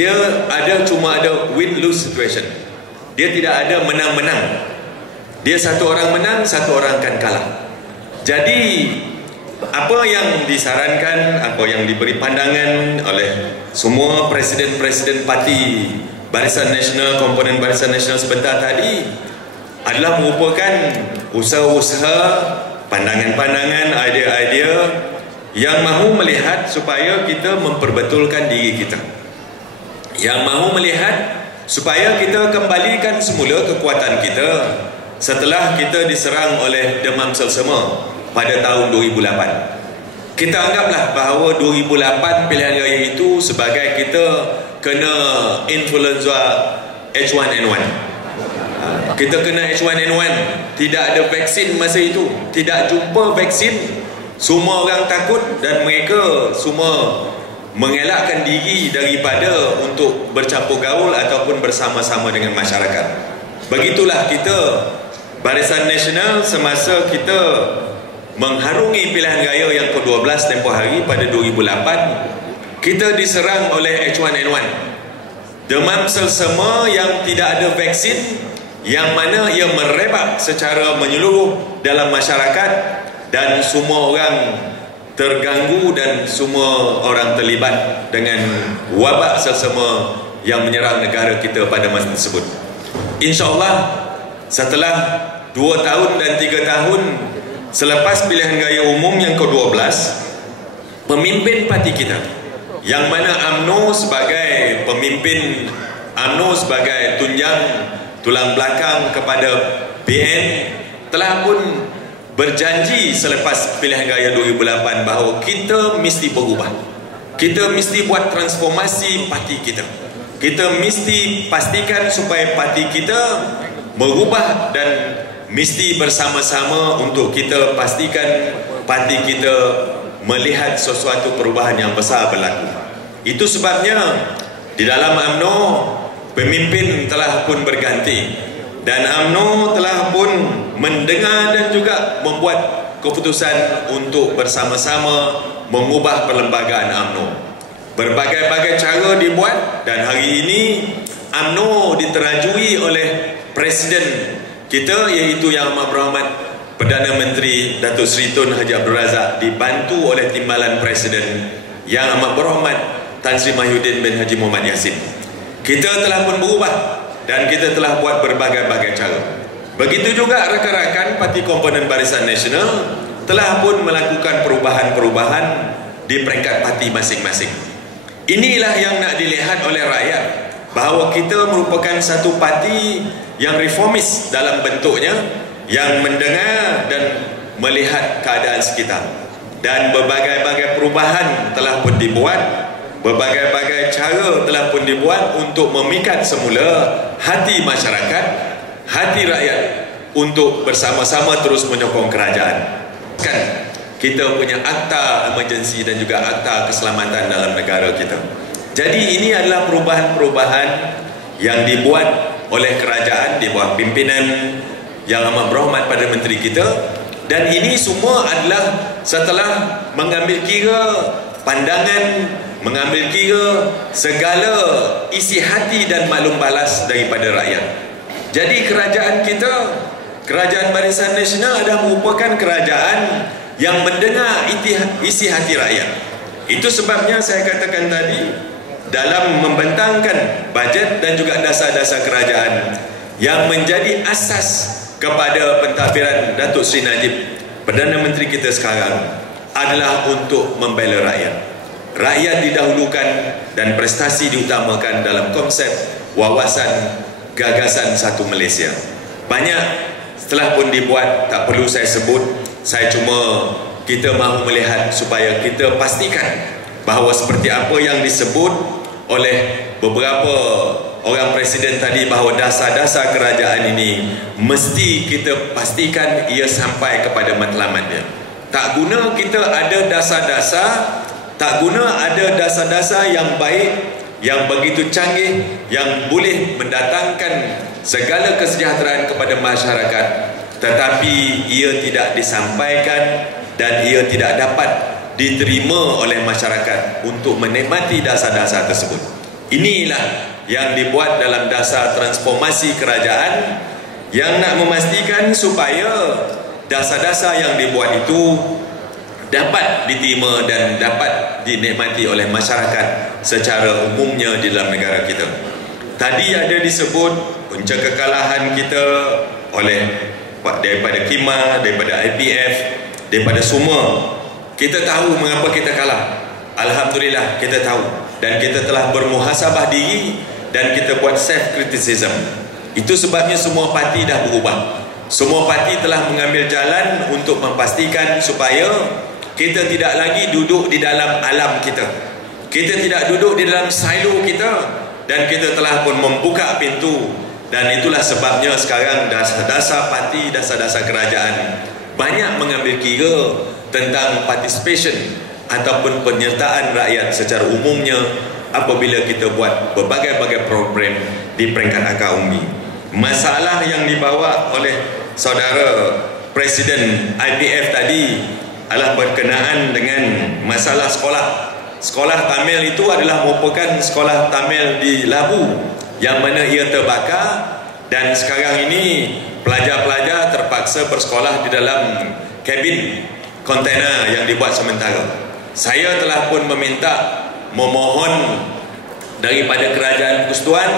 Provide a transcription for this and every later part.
dia cuma ada win-lose situation. Dia tidak ada menang-menang. Dia satu orang menang, satu orang akan kalah. Jadi apa yang disarankan, apa yang diberi pandangan oleh semua presiden-presiden parti Barisan Nasional, komponen Barisan Nasional sebentar tadi adalah merupakan usaha-usaha, pandangan-pandangan, idea-idea yang mahu melihat supaya kita memperbetulkan diri kita, yang mahu melihat supaya kita kembalikan semula kekuatan kita setelah kita diserang oleh demam selsema pada tahun 2008. Kita anggaplah bahawa 2008 pilihan raya itu sebagai kita kena influenza H1N1. Kita kena H1N1, tidak ada vaksin masa itu, tidak jumpa vaksin. Semua orang takut dan mereka semua mengelakkan diri daripada untuk bercampur gaul ataupun bersama-sama dengan masyarakat. Begitulah kita Barisan Nasional semasa kita mengharungi pilihan raya yang ke-12 tempoh hari pada 2008, kita diserang oleh H1N1, demam selsema yang tidak ada vaksin, yang mana ia merebak secara menyeluruh dalam masyarakat dan semua orang terganggu dan semua orang terlibat dengan wabak selsema yang menyerang negara kita pada masa tersebut. InsyaAllah setelah 2 tahun dan 3 tahun selepas pilihan raya umum yang ke-12, pemimpin parti kita, yang mana UMNO sebagai pemimpin, UMNO sebagai tunjang tulang belakang kepada BN, telah pun berjanji selepas pilihan raya 2008 bahawa kita mesti berubah. Kita mesti buat transformasi parti kita. Kita mesti pastikan supaya parti kita berubah dan mesti bersama-sama untuk kita pastikan parti kita melihat sesuatu perubahan yang besar berlaku. Itu sebabnya di dalam UMNO pemimpin telah pun berganti dan UMNO telah pun mendengar dan juga membuat keputusan untuk bersama-sama mengubah perlembagaan UMNO. Berbagai-bagai cara dibuat dan hari ini UMNO diterajui oleh Presiden kita, iaitu Yang Amat Berhormat Perdana Menteri Datuk Seri Tun Haji Abdul Razak, dibantu oleh Timbalan Presiden Yang Amat Berhormat Tan Sri Mahyudin bin Haji Muhammad Yassin. Kita telah pun berubah dan kita telah buat berbagai-bagai cara. Begitu juga rakan-rakan parti komponen Barisan Nasional telah pun melakukan perubahan-perubahan di peringkat parti masing-masing. Inilah yang nak dilihat oleh rakyat, bahawa kita merupakan satu parti yang reformis dalam bentuknya, yang mendengar dan melihat keadaan sekitar. Dan berbagai-bagai perubahan telah pun dibuat, berbagai-bagai cara telah pun dibuat untuk memikat semula hati masyarakat, hati rakyat untuk bersama-sama terus menyokong kerajaan. Kan kita punya akta emergency dan juga akta keselamatan dalam negara kita. Jadi ini adalah perubahan-perubahan yang dibuat oleh kerajaan di bawah pimpinan Yang Amat Berhormat Perdana Menteri kita, dan ini semua adalah setelah mengambil kira pandangan, mengambil kira segala isi hati dan maklum balas daripada rakyat. Jadi kerajaan kita, kerajaan Barisan Nasional adalah merupakan kerajaan yang mendengar isi hati rakyat. Itu sebabnya saya katakan tadi, dalam membentangkan bajet dan juga dasar-dasar kerajaan yang menjadi asas kepada pentadbiran Datuk Seri Najib, Perdana Menteri kita sekarang, adalah untuk membela rakyat. Rakyat didahulukan dan prestasi diutamakan dalam konsep wawasan gagasan satu Malaysia. Banyak setelah pun dibuat, tak perlu saya sebut. Saya cuma kita mahu melihat supaya kita pastikan bahawa seperti apa yang disebut oleh beberapa orang presiden tadi, bahawa dasar-dasar kerajaan ini mesti kita pastikan ia sampai kepada matlamatnya. Tak guna kita ada dasar-dasar, tak guna ada dasar-dasar yang baik, yang begitu canggih, yang boleh mendatangkan segala kesejahteraan kepada masyarakat, tetapi ia tidak disampaikan dan ia tidak dapat diterima oleh masyarakat untuk menikmati dasar-dasar tersebut. Inilah yang dibuat dalam dasar transformasi kerajaan yang nak memastikan supaya dasar-dasar yang dibuat itu dapat diterima dan dapat dinikmati oleh masyarakat secara umumnya di dalam negara kita. Tadi ada disebut punca kekalahan kita oleh daripada KIMA, daripada IPF, daripada semua. Kita tahu mengapa kita kalah. Alhamdulillah kita tahu, dan kita telah bermuhasabah diri dan kita buat self criticism. Itu sebabnya semua parti dah berubah. Semua parti telah mengambil jalan untuk memastikan supaya kita tidak lagi duduk di dalam alam kita. Kita tidak duduk di dalam silo kita, dan kita telah pun membuka pintu. Dan itulah sebabnya sekarang dasar-dasar parti, dasar-dasar kerajaan banyak mengambil kira tentang participation ataupun penyertaan rakyat secara umumnya apabila kita buat berbagai-bagai program di peringkat akar umbi. Masalah yang dibawa oleh saudara Presiden IPF tadi adalah berkenaan dengan masalah sekolah. Sekolah Tamil itu adalah merupakan sekolah Tamil di Labu yang mana ia terbakar, dan sekarang ini pelajar-pelajar terpaksa bersekolah di dalam kabin kontena yang dibuat sementara. Saya telah pun memohon daripada Kerajaan Persekutuan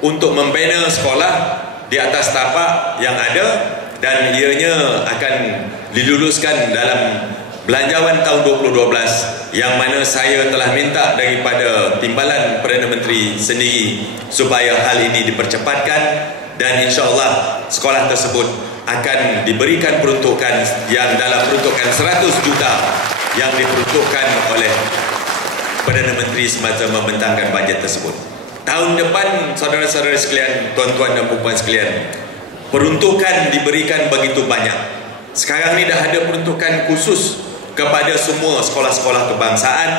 untuk membina sekolah di atas tapak yang ada, dan ianya akan diluluskan dalam belanjawan tahun 2012, yang mana saya telah minta daripada Timbalan Perdana Menteri sendiri supaya hal ini dipercepatkan, dan insya-Allah sekolah tersebut akan diberikan peruntukan yang dalam peruntukan 100 juta yang diperuntukkan oleh Perdana Menteri semasa membentangkan bajet tersebut. Tahun depan, saudara-saudara sekalian, tuan-tuan dan puan sekalian, peruntukan diberikan begitu banyak. Sekarang ni dah ada peruntukan khusus kepada semua sekolah-sekolah kebangsaan,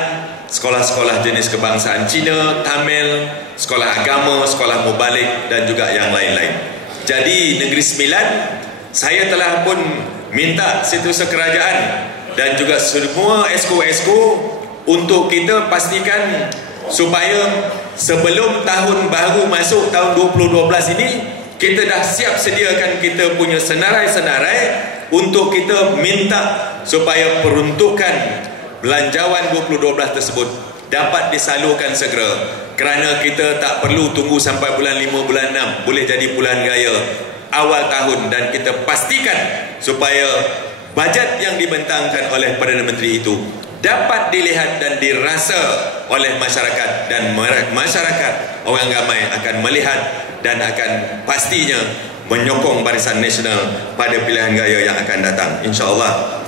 sekolah-sekolah jenis kebangsaan Cina, Tamil, sekolah agama, sekolah mubalik dan juga yang lain-lain. Jadi Negeri Sembilan, saya telah pun minta Setiausaha Kerajaan dan juga semua esko-esko untuk kita pastikan supaya sebelum tahun baru masuk tahun 2012 ini, kita dah siap sediakan kita punya senarai-senarai untuk kita minta supaya peruntukan belanjawan 2012 tersebut dapat disalurkan segera, kerana kita tak perlu tunggu sampai bulan 5, bulan 6, boleh jadi bulan raya awal tahun, dan kita pastikan supaya bajet yang dibentangkan oleh Perdana Menteri itu dapat dilihat dan dirasa oleh masyarakat, dan masyarakat orang ramai akan melihat dan akan pastinya menyokong Barisan Nasional pada pilihan raya yang akan datang, insya-Allah.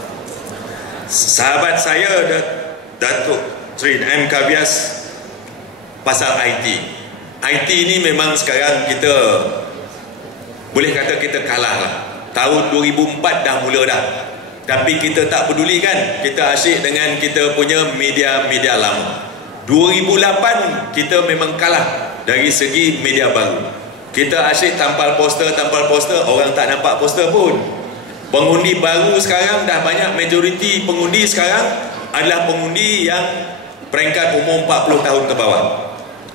Sahabat saya Datuk Seri M. Kavias pasal IT. IT ini memang sekarang kita boleh kata kita kalah lah. Tahun 2004 dah mula dah, tapi kita tak peduli kan. Kita asyik dengan kita punya media-media lama. 2008 kita memang kalah dari segi media baru. Kita asyik tampal poster, orang tak nampak poster pun. Pengundi baru sekarang dah banyak, majoriti pengundi sekarang adalah pengundi yang peringkat umur 40 tahun ke bawah.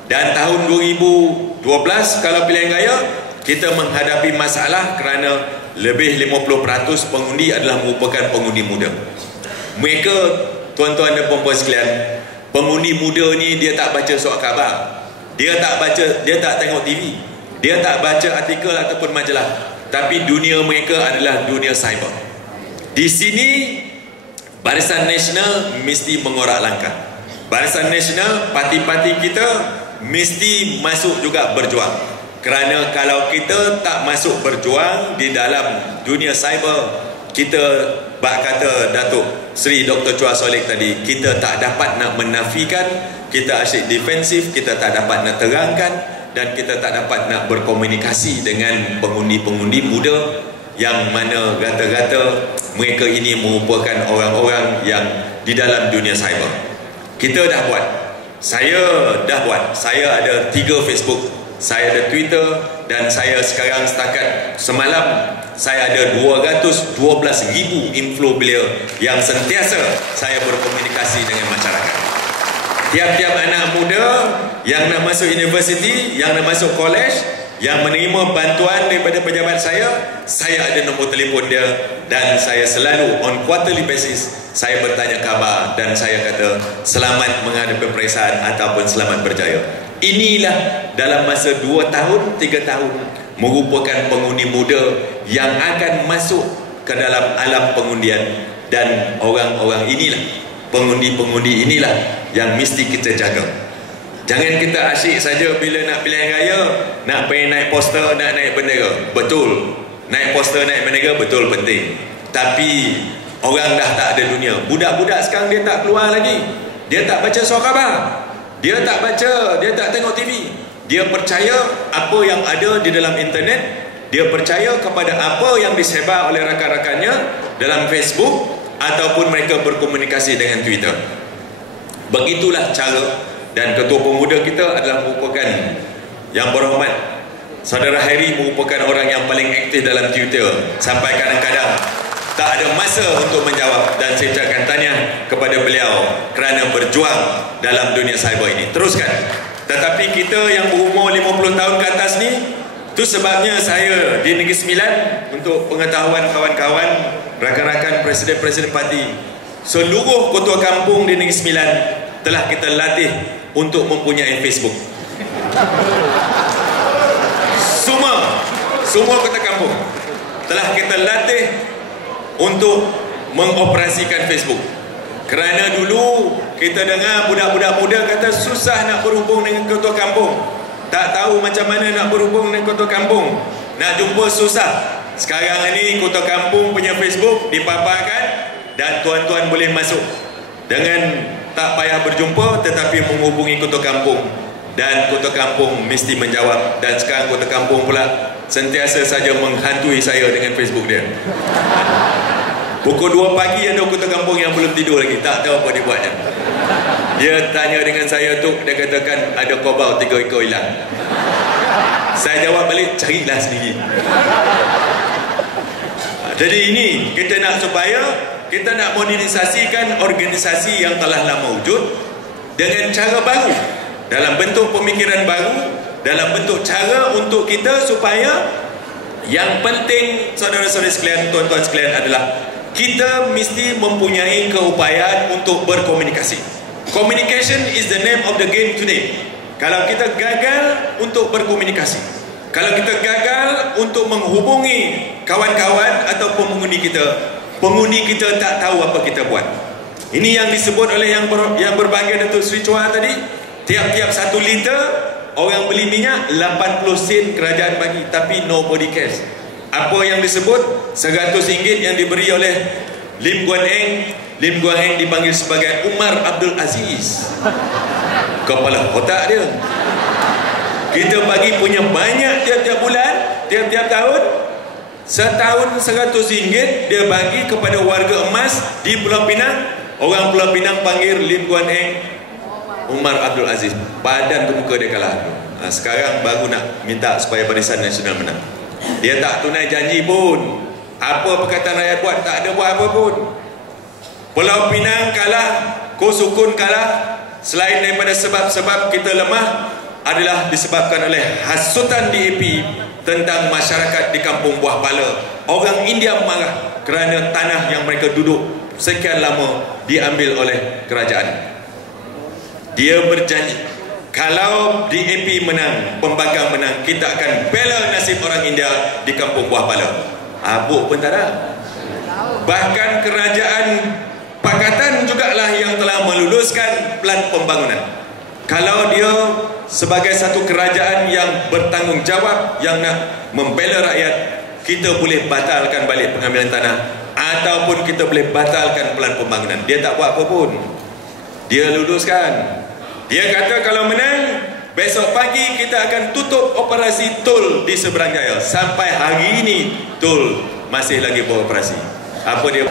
Dan tahun 2012 kalau pilihan raya, kita menghadapi masalah kerana lebih 50% pengundi adalah merupakan pengundi muda. Mereka, tuan-tuan dan puan-puan sekalian, pengundi muda ni dia tak baca surat khabar, dia tak tengok TV, dia tak baca artikel ataupun majalah, tapi dunia mereka adalah dunia cyber. Di sini Barisan Nasional mesti mengorak langkah. Barisan Nasional, parti-parti kita mesti masuk juga berjuang. Kerana kalau kita tak masuk berjuang di dalam dunia cyber, kita bak kata Datuk Seri Dr. Chua Solik tadi, kita tak dapat nak menafikan, kita asyik defensif, kita tak dapat nak terangkan, dan kita tak dapat nak berkomunikasi dengan pengundi-pengundi muda yang mana gata-gata mereka ini merupakan orang-orang yang di dalam dunia cyber. Kita dah buat, saya dah buat, saya ada 3 Facebook, saya ada Twitter, dan saya sekarang setakat semalam saya ada 212,000 info beliau yang sentiasa saya berkomunikasi dengan masyarakat. Tiap-tiap anak muda yang nak masuk universiti, yang nak masuk college, yang menerima bantuan daripada pejabat saya ada nombor telefon dia, dan saya selalu on quarterly basis saya bertanya khabar dan saya kata selamat menghadapi peperiksaan ataupun selamat berjaya. Inilah dalam masa 2 tahun 3 tahun merupakan pengundi muda yang akan masuk ke dalam alam pengundian, dan orang-orang inilah, pengundi-pengundi inilah yang mesti kita jaga. Jangan kita asyik saja bila nak pilihan raya, nak pergi naik poster, nak naik bendera. Betul, naik poster, naik bendera betul penting. Tapi orang dah tak ada dunia. Budak-budak sekarang dia tak keluar lagi. Dia tak baca surat khabar, dia tak baca, dia tak tengok TV. Dia percaya apa yang ada di dalam internet. Dia percaya kepada apa yang disebar oleh rakan-rakannya dalam Facebook, ataupun mereka berkomunikasi dengan Twitter. Begitulah cara. Dan ketua pemuda kita adalah merupakan yang berhormat Saudara Hairi, merupakan orang yang paling aktif dalam Twitter, sampai kadang-kadang tak ada masa untuk menjawab. Dan saya ucapkan tahniah kepada beliau kerana berjuang dalam dunia cyber ini. Teruskan. Tetapi kita yang berumur 50 tahun ke atas ni, itu sebabnya saya di Negeri Sembilan, untuk pengetahuan kawan-kawan, rakan-rakan presiden-presiden parti, seluruh ketua kampung di Negeri Sembilan telah kita latih untuk mempunyai Facebook. Semua kota kampung telah kita latih untuk mengoperasikan Facebook. Kerana dulu kita dengar budak-budak muda kata susah nak berhubung dengan ketua kampung, tak tahu macam mana nak berhubung dengan ketua kampung, nak jumpa susah. Sekarang ini ketua kampung punya Facebook dipaparkan, dan tuan-tuan boleh masuk dengan tak payah berjumpa, tetapi menghubungi ketua kampung, dan ketua kampung mesti menjawab. Dan sekarang ketua kampung pula sentiasa saja menghantui saya dengan Facebook dia. Pukul 2 pagi ada ketua kampung yang belum tidur lagi, tak tahu apa dia buatnya. Dia tanya dengan saya tu, dia katakan ada kobau 3 ekor hilang. Saya jawab balik, carilah sendiri. Jadi ini kita nak supaya kita nak modernisasikan organisasi yang telah lama wujud dengan cara baru, dalam bentuk pemikiran baru, dalam bentuk cara untuk kita supaya yang penting, saudara-saudara sekalian, tuan-tuan sekalian, adalah kita mesti mempunyai keupayaan untuk berkomunikasi. Communication is the name of the game today. Kalau kita gagal untuk berkomunikasi, kalau kita gagal untuk menghubungi kawan-kawan atau pengundi kita tak tahu apa kita buat. Ini yang disebut oleh yang berbahagia Datuk Seri Chua tadi. Tiap-tiap 1 liter orang beli minyak 80 sen kerajaan bagi, tapi nobody cares. Apa yang disebut RM100 yang diberi oleh Lim Guan Eng. Lim Guan Eng dipanggil sebagai Umar Abdul Aziz, kepala otak dia. Kita bagi punya banyak tiap-tiap bulan, tiap-tiap tahun. Setahun RM100 dia bagi kepada warga emas di Pulau Pinang. Orang Pulau Pinang panggil Lim Guan Eng Umar Abdul Aziz. Badan terbuka dia kalah. Sekarang baru nak minta supaya Barisan Nasional menang. Dia tak tunai janji pun. Apa perkataan rakyat buat, tak ada buat apa pun. Pulau Pinang kalah, Ko Sukun kalah. Selain daripada sebab-sebab kita lemah, adalah disebabkan oleh hasutan DAP tentang masyarakat di kampung Buah Pala. Orang India marah kerana tanah yang mereka duduk sekian lama diambil oleh kerajaan. Dia berjanji, kalau DAP menang, Pembangkang menang, kita akan bela nasib orang India di kampung Buah Pala. Abuk pun tak ada. Bahkan kerajaan Pakatan jugalah yang telah meluluskan plan pembangunan. Kalau dia sebagai satu kerajaan yang bertanggungjawab, yang nak membela rakyat, kita boleh batalkan balik pengambilan tanah, ataupun kita boleh batalkan plan pembangunan. Dia tak buat apa pun, dia luluskan. Dia kata kalau menang, besok pagi kita akan tutup operasi tol di Seberang Jaya. Sampai hari ini tol masih lagi beroperasi. Apa dia?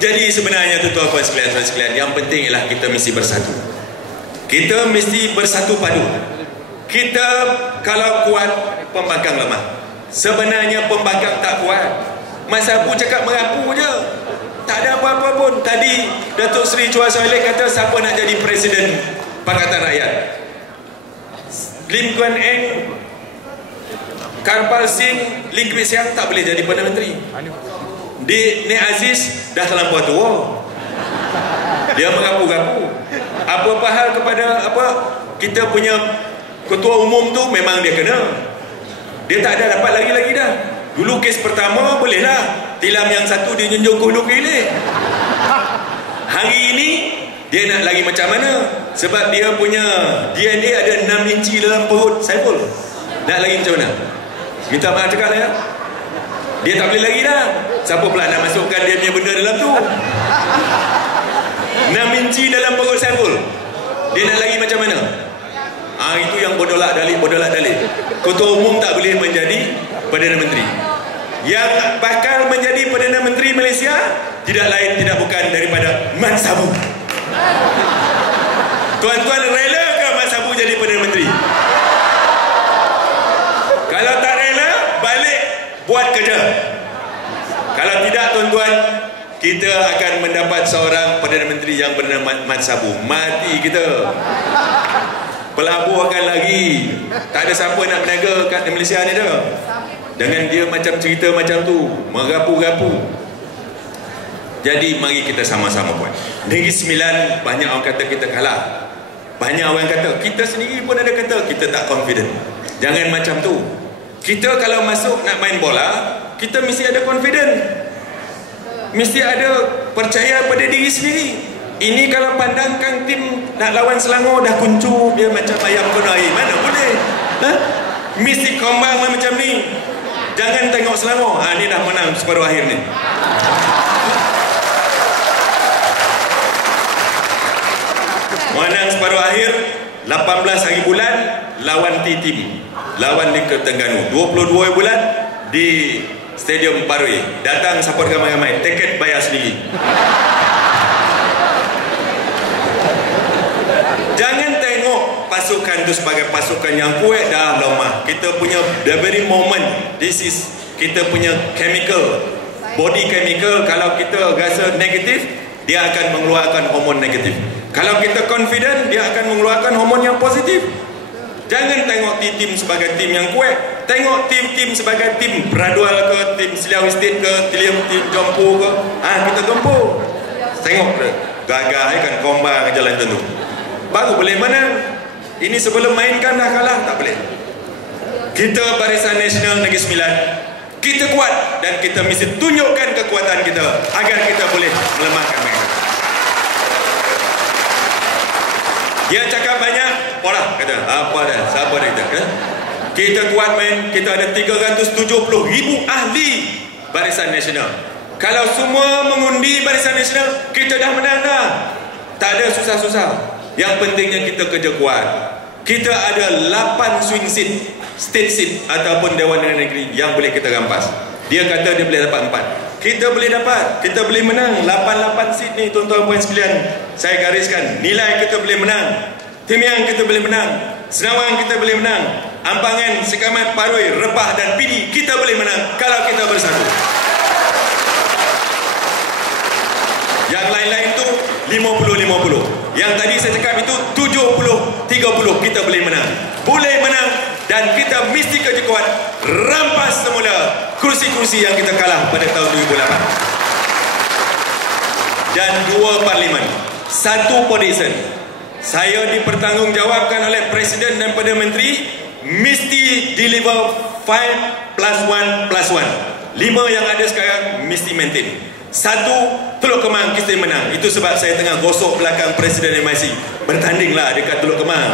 Jadi sebenarnya tuan-tuan sekalian, yang penting ialah kita mesti bersatu. Kita mesti bersatu padu. Kita kalau kuat, Pembangkang lemah. Sebenarnya Pembangkang tak kuat. Mas Abu cakap merapu je. tak ada apa-apa pun. Tadi Datuk Seri Chua Soileh kata siapa nak jadi Presiden Pakatan Rakyat. Lim Kuan Eng, Karpal Singh, Lee Kwek Siang tak boleh jadi Perdana Menteri. Nek Aziz dah terlampau tua. Dia mengaku-ngaku. Apa hal kepada kita punya ketua umum tu, memang dia kena. Dia tak ada dapat lagi dah. Dulu kes pertama bolehlah. Tilam yang satu dia junjung ke hulu ke hilir. Hari ini dia nak lagi macam mana? Sebab dia punya DNA ada 6 inci dalam perut Saiful. Nak lagi macam mana? Minta maaf cakap lah ya. Dia tak boleh lagi dah. Siapa pula nak masukkan dia punya benda dalam tu? 6 inci dalam perut Saiful. Dia nak lagi macam mana? Itu yang bodolak dalik. Ketua umum tak boleh menjadi Perdana Menteri. Yang bakal menjadi Perdana Menteri Malaysia tidak lain tidak bukan daripada Mat Sabu. Tuan-tuan rela ke Mat Sabu jadi Perdana Menteri? Kalau tak rela, balik buat kerja. Kalau tidak, tuan-tuan, kita akan mendapat seorang Perdana Menteri yang bernama Mat Sabu. Mati kita. Pelabur akan lagi. Tak ada siapa nak berniaga kat Malaysia ni dah. Dengan dia macam cerita macam tu, merapu-rapu. Jadi mari kita sama-sama buat. Negeri Sembilan, banyak orang kata kita kalah. Banyak orang kata, kita sendiri pun ada kata kita tak confident. Jangan macam tu. Kita kalau masuk nak main bola, kita mesti ada confident. Mesti ada percaya pada diri sendiri. Ini kalau pandangkan tim nak lawan Selangor dah kuncu dia macam ayam kena air, mana boleh? Mesti kombang macam ni. Jangan tengok Selangor. Ni dah menang separuh akhir ni. Menang separuh akhir 18 hari bulan lawan T-Team. Lawan di Terengganu. 22 bulan di Stadium Parui. Datang support ramai-ramai. Tiket bayar sendiri. Jangan tengok pasukan tu sebagai pasukan yang kuat dah lemah. Kita punya the very moment, this is kita punya chemical, body chemical. Kalau kita rasa negatif, dia akan mengeluarkan hormon negatif. Kalau kita confident, dia akan mengeluarkan hormon yang positif. Jangan tengok tim sebagai tim yang kuat. Tengok tim sebagai tim Bradual ke, tim Seliau Estate ke, tim Jompo ke. Kita gempur. Tengok gagah kan kombang jalan tentu. Baru boleh menang. Ini sebelum mainkan dah kalah, tak boleh. Kita Barisan Nasional Negeri Sembilan, kita kuat dan kita mesti tunjukkan kekuatan kita agar kita boleh melemahkan mereka. Dia cakap banyak, polah kata, apa dah, siapa dah kita? Kita kuat main, kita ada 370,000 ahli Barisan Nasional. Kalau semua mengundi Barisan Nasional, kita dah menang dah. Tak ada susah-susah. Yang pentingnya kita kerja kuat. Kita ada 8 swing seat, state seat ataupun Dewan Negeri yang boleh kita rampas. Dia kata dia boleh dapat 4. Kita boleh dapat, kita boleh menang 8 seat ni, tuan-tuan puan sekalian. Saya gariskan, nilai kita boleh menang. Timiang kita boleh menang. Senawang kita boleh menang. Ampangan, Sekamat, Parui, Repah dan Pidi kita boleh menang kalau kita bersatu. Yang lain-lain tu 50-50. Yang tadi saya cakap itu 70-30 kita boleh menang. Boleh menang dan kita mesti kerja kuat rampas semula kursi-kursi yang kita kalah pada tahun 2008. Dan 2 parlimen, 1 position. Saya dipertanggungjawabkan oleh Presiden dan Perdana Menteri mesti deliver 5+1+1. 5 yang ada sekarang mesti maintain. 1 Teluk Kemang kita menang. Itu sebab saya tengah gosok belakang Presiden MIC. Bertandinglah dekat Teluk Kemang.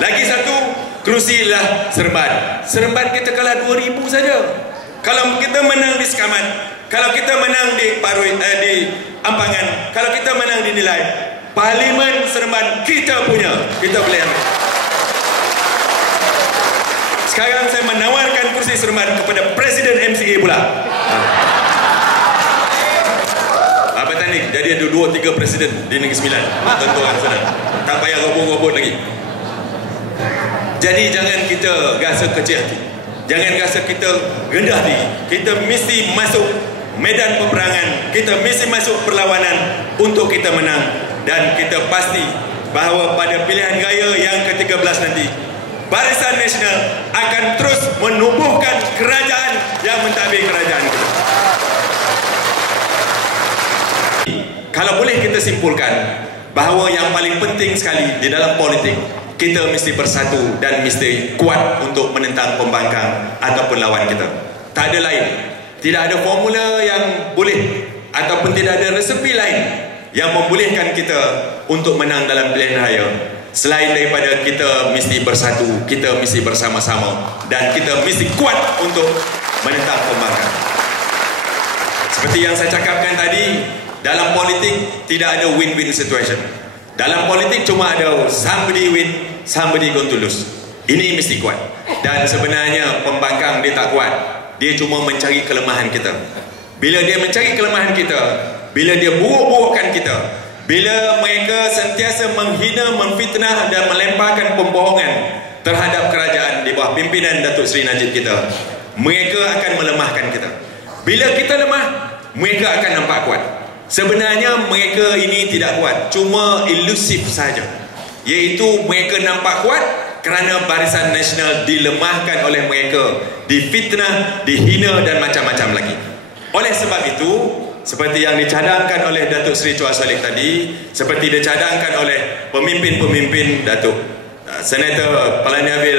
Lagi 1 kerusi lah Seremban. Seremban kita kalah 2,000 saja. Kalau kita menang di Sekamat, kalau kita menang di Parui, di Ampangan, kalau kita menang di Nilai, Parlimen Seremban kita punya. Kita boleh ambil. Sekarang saya menawarkan kursi Seremban kepada Presiden MCA pula. Jadi ada 2-3 presiden di Negeri Sembilan. Tuan-tuan senang. Tak payah robot-robot lagi. Jadi jangan kita rasa kecil hati. Jangan rasa kita rendah diri. Kita mesti masuk medan peperangan, kita mesti masuk perlawanan untuk kita menang. Dan kita pasti bahawa pada pilihan raya yang ke-13 nanti, Barisan Nasional akan terus menubuhkan kerajaan yang mentadbir kerajaan kita. Kalau boleh kita simpulkan bahawa yang paling penting sekali di dalam politik, kita mesti bersatu dan mesti kuat untuk menentang pembangkang ataupun lawan kita. Tak ada lain. Tidak ada formula yang boleh ataupun tidak ada resepi lain yang membolehkan kita untuk menang dalam pilihan raya selain daripada kita mesti bersatu, kita mesti bersama-sama dan kita mesti kuat untuk menentang pembangkang. Seperti yang saya cakapkan tadi, dalam politik tidak ada win-win situation. Dalam politik cuma ada somebody win, somebody going to lose. Ini mesti kuat. Dan sebenarnya pembangkang dia tak kuat. Dia cuma mencari kelemahan kita. Bila dia mencari kelemahan kita, bila dia buruk-burukkan kita, bila mereka sentiasa menghina, memfitnah dan melemparkan pembohongan terhadap kerajaan di bawah pimpinan Datuk Seri Najib kita, mereka akan melemahkan kita. Bila kita lemah, mereka akan nampak kuat. Sebenarnya mereka ini tidak kuat, cuma ilusif saja. Iaitu mereka nampak kuat kerana Barisan Nasional dilemahkan oleh mereka, difitnah, dihina dan macam-macam lagi. Oleh sebab itu, seperti yang dicadangkan oleh Datuk Seri Chua Saleh tadi, seperti dicadangkan oleh pemimpin-pemimpin Datuk Senator Palaniabil,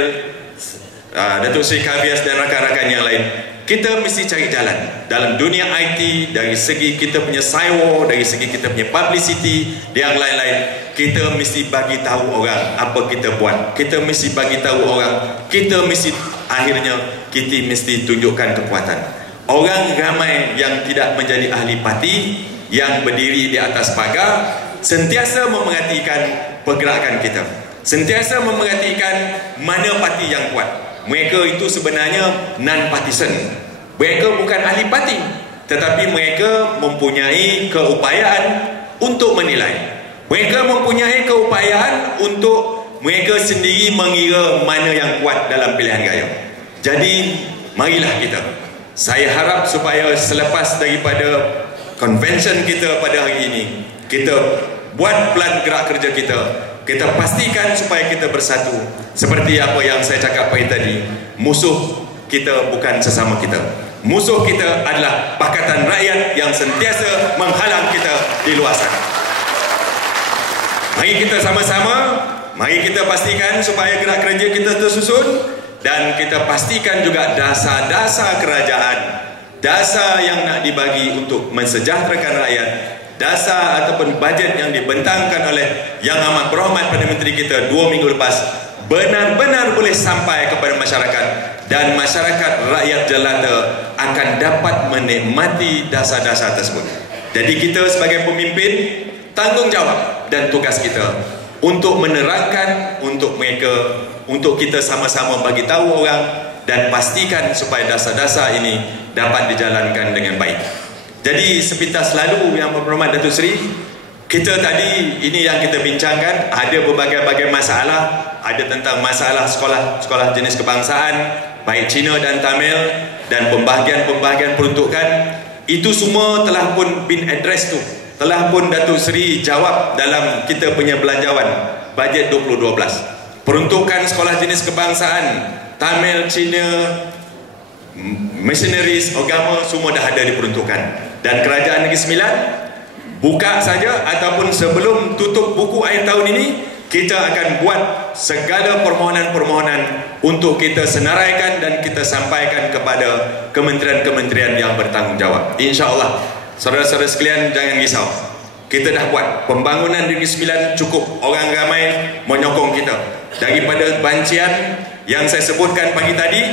Datuk Seri Kavias dan rakan-rakan yang lain, kita mesti cari jalan dalam dunia IT, dari segi kita punya cyber, dari segi kita punya publicity dan yang lain-lain. Kita mesti bagi tahu orang apa kita buat. Kita mesti bagi tahu orang, kita mesti akhirnya kita mesti tunjukkan kekuatan. Orang ramai yang tidak menjadi ahli parti, yang berdiri di atas pagar, sentiasa memerhatikan pergerakan kita, sentiasa memerhatikan mana parti yang kuat. Mereka itu sebenarnya non-partisan. Mereka bukan ahli parti, tetapi mereka mempunyai keupayaan untuk menilai. Mereka mempunyai keupayaan untuk mereka sendiri mengira mana yang kuat dalam pilihan raya. Jadi, marilah kita. Saya harap supaya selepas daripada convention kita pada hari ini, kita buat plan gerak kerja kita. Kita pastikan supaya kita bersatu. Seperti apa yang saya cakap tadi, musuh kita bukan sesama kita. Musuh kita adalah Pakatan Rakyat yang sentiasa menghalang kita di luar sana. Mari kita sama-sama, mari kita pastikan supaya gerak kerja kita tersusun, dan kita pastikan juga dasar-dasar kerajaan, dasar yang nak dibagi untuk mensejahterakan rakyat, dasar ataupun bajet yang dibentangkan oleh Yang Amat Berhormat Perdana Menteri kita 2 minggu lepas benar-benar boleh sampai kepada masyarakat, dan masyarakat rakyat jelata akan dapat menikmati dasar-dasar tersebut. Jadi kita sebagai pemimpin, tanggungjawab dan tugas kita untuk menerangkan untuk mereka, untuk kita sama-sama bagi tahu orang dan pastikan supaya dasar-dasar ini dapat dijalankan dengan baik. Jadi sepintas lalu Yang Berhormat Datuk Seri, kita tadi ini yang kita bincangkan, ada berbagai-bagai masalah. Ada tentang masalah sekolah jenis kebangsaan, baik Cina dan Tamil, dan pembahagian-pembahagian peruntukan. Itu semua telah pun been addressed tu, telah pun Datuk Seri jawab dalam kita punya belanjawan bajet 2012. Peruntukan sekolah jenis kebangsaan, Tamil, Cina, missionaries, agama, semua dah ada diperuntukkan. Dan Kerajaan Negeri Sembilan buka saja ataupun sebelum tutup buku akhir tahun ini, kita akan buat segala permohonan-permohonan untuk kita senaraikan dan kita sampaikan kepada kementerian-kementerian yang bertanggungjawab. InsyaAllah, saudara-saudara sekalian, jangan risau. Kita dah buat pembangunan Negeri Sembilan cukup. Orang ramai menyokong kita. Daripada bancian yang saya sebutkan pagi tadi,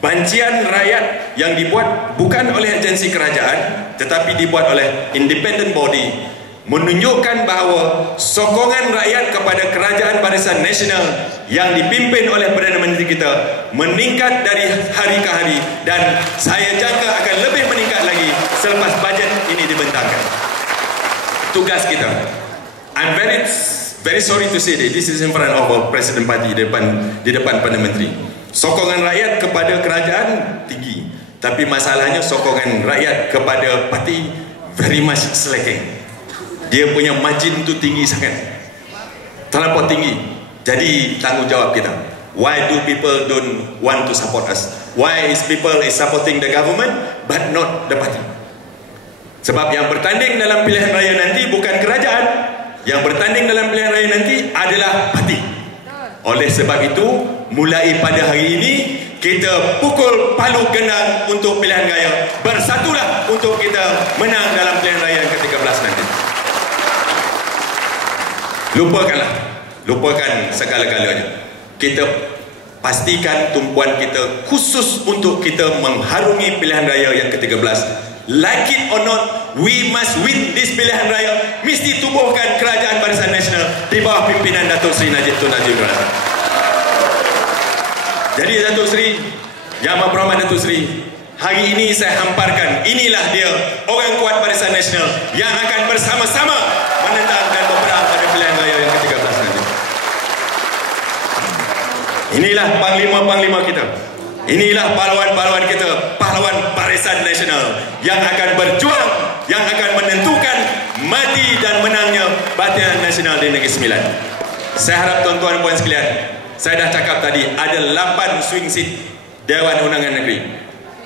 bancian rakyat yang dibuat bukan oleh agensi kerajaan, tetapi dibuat oleh independent body, menunjukkan bahawa sokongan rakyat kepada Kerajaan Barisan Nasional yang dipimpin oleh Perdana Menteri kita meningkat dari hari ke hari, dan saya jangka akan lebih meningkat lagi selepas bajet ini dibentangkan. Tugas kita, I'm very sorry to say this is in front of our President Party, di depan Perdana Menteri. Sokongan rakyat kepada kerajaan tinggi, Tapi masalahnya sokongan rakyat kepada parti very much slacking. Dia punya margin tu tinggi sangat, terlampau tinggi. Jadi tanggungjawab kita, why do people don't want to support us? Why is people is supporting the government but not the party? Sebab yang bertanding dalam pilihan raya nanti bukan kerajaan, yang bertanding dalam pilihan raya nanti adalah parti. Oleh sebab itu, mulai pada hari ini kita pukul palu gendang untuk pilihan raya. Bersatulah untuk kita menang dalam pilihan raya yang ke-13 nanti. Lupakan segala-galanya. Kita pastikan tumpuan kita khusus untuk kita mengharungi pilihan raya yang ke-13. Like it or not, we must win this pilihan raya. Mesti tubuhkan kerajaan Barisan Nasional di bawah pimpinan Datuk Seri Najib Tun Najib Razak. Jadi Datuk Seri, Yang Berhormat Datuk Seri, hari ini saya hamparkan, inilah dia orang kuat Barisan Nasional yang akan bersama-sama menentang dan berperang pada pilihan raya yang ke-13 nanti. Inilah panglima-panglima kita. Inilah pahlawan-pahlawan kita, pahlawan Barisan Nasional yang akan berjuang, yang akan menentukan mati dan menangnya Barisan Nasional di Negeri Sembilan. Saya harap tuan-tuan puan sekalian, saya dah cakap tadi, ada 8 swing seat Dewan Undangan Negeri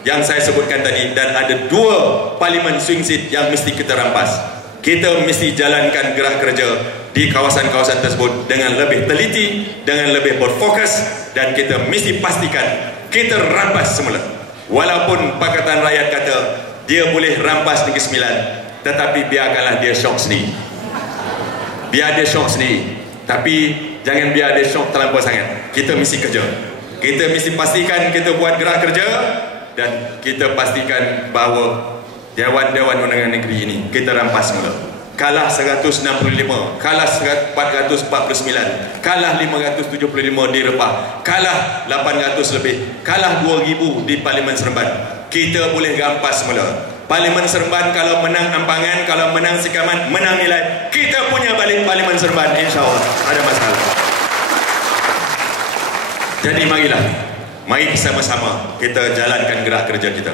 yang saya sebutkan tadi, dan ada 2 parlimen swing seat yang mesti kita rampas. Kita mesti jalankan gerak kerja di kawasan-kawasan tersebut dengan lebih teliti, dengan lebih berfokus, dan kita mesti pastikan kita rampas semula. Walaupun Pakatan Rakyat kata dia boleh rampas Negeri Sembilan, tetapi biarkanlah dia syok sendiri. Biar dia syok sendiri. Tapi jangan biar dia syok terlampau sangat. Kita mesti kerja. Kita mesti pastikan kita buat gerak kerja, dan kita pastikan bahawa Dewan-Dewan Undangan Negeri ini kita rampas semula. Kalah 165, kalah 449, kalah 575 di Repah, kalah 800 lebih, kalah 2000 di Parlimen Seremban. Kita boleh rampas semula. Parlimen Seremban kalau menang ampangan, kalau menang sikaman, menang nilai, kita punya balik Parlimen Seremban, insya-Allah. Ada masalah. Jadi mari sama-sama kita jalankan gerak kerja kita.